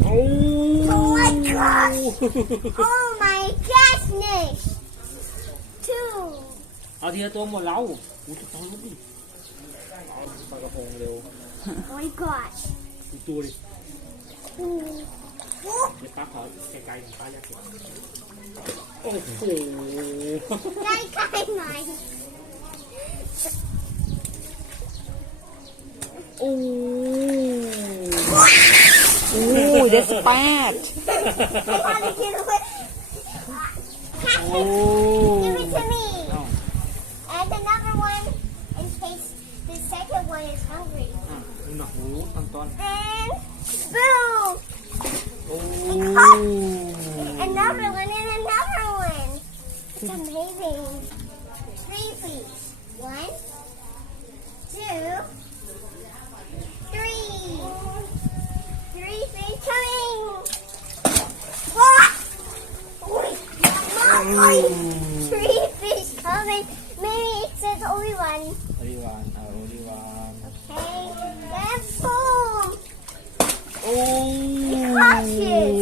Oh my gosh! Oh my goodness! Two. เอาทีละตัวหมดแล้วอู้ตัวลุกดิปลากระพงเร็ว Oh my gosh! ดูตัวดิ Ooh. เดี๋ยวป้าขอไกลๆของป้าอยากเห็นโอ้โห ใกล้ๆหน่อย โอ้ that's bad I want to get away. Oh. Give it to me. And another one in case the second one is hungry. นี่หนักหูตอน And boom! โอ้ Another one and another one. It's amazing. 3 feet. 1, 2, 3. 3 feet coming. What? Mom, 3 fish coming. Maybe it says only one. โอริวานโอริวาน Okay. Then boom. โอ้ Crushes.